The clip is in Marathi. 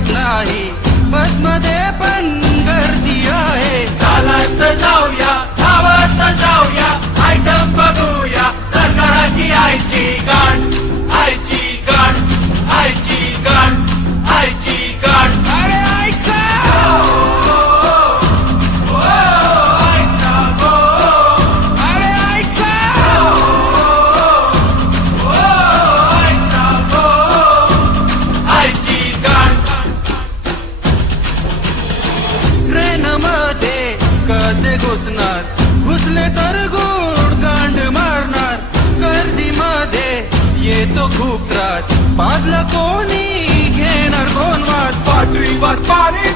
दिसत नाही, बसमध्ये पण गर्दी आहे. चालत जाऊया, धावत जाऊया, आयटम बघूया, सरकाराची आईची गाण, आईची गाण, आईची गाण, आईची गाण. अरे आईचा कसे घुसणार, घुसले तर गुडगांड मारणार. गर्दीमध्ये येतो खूप त्रास, बाजला कोणी घेणार कोण वास. पाठीवर पाणी